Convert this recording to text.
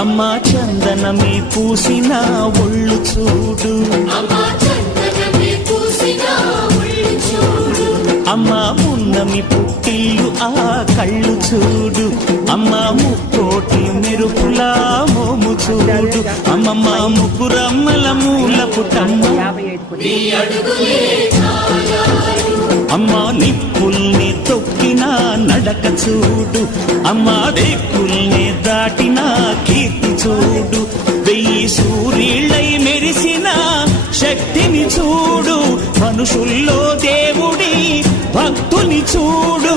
అమ్మా చందనమే పూసిన ఒళ్ళు చూడు, అమ్మా మున్నమి పుట్టిల్లు ఆ కళ్ళు చూడు, అమ్మా ముక్కోటి మెరుపులా మోము చూడు, అమ్మమ్మ ముగ్గురమ్మల మూల పుట్టమ్మ, అమ్మా నిప్పుల్ని తొక్కిన నడక చూడు, అమ్మా దిక్కుల్ని దాటిన కీర్తి చూడు, 1000 సూర్యుళ్ళై మెరిసిన శక్తిని చూడు, మనుషుల్లో దేవుడి భక్తుని చూడు.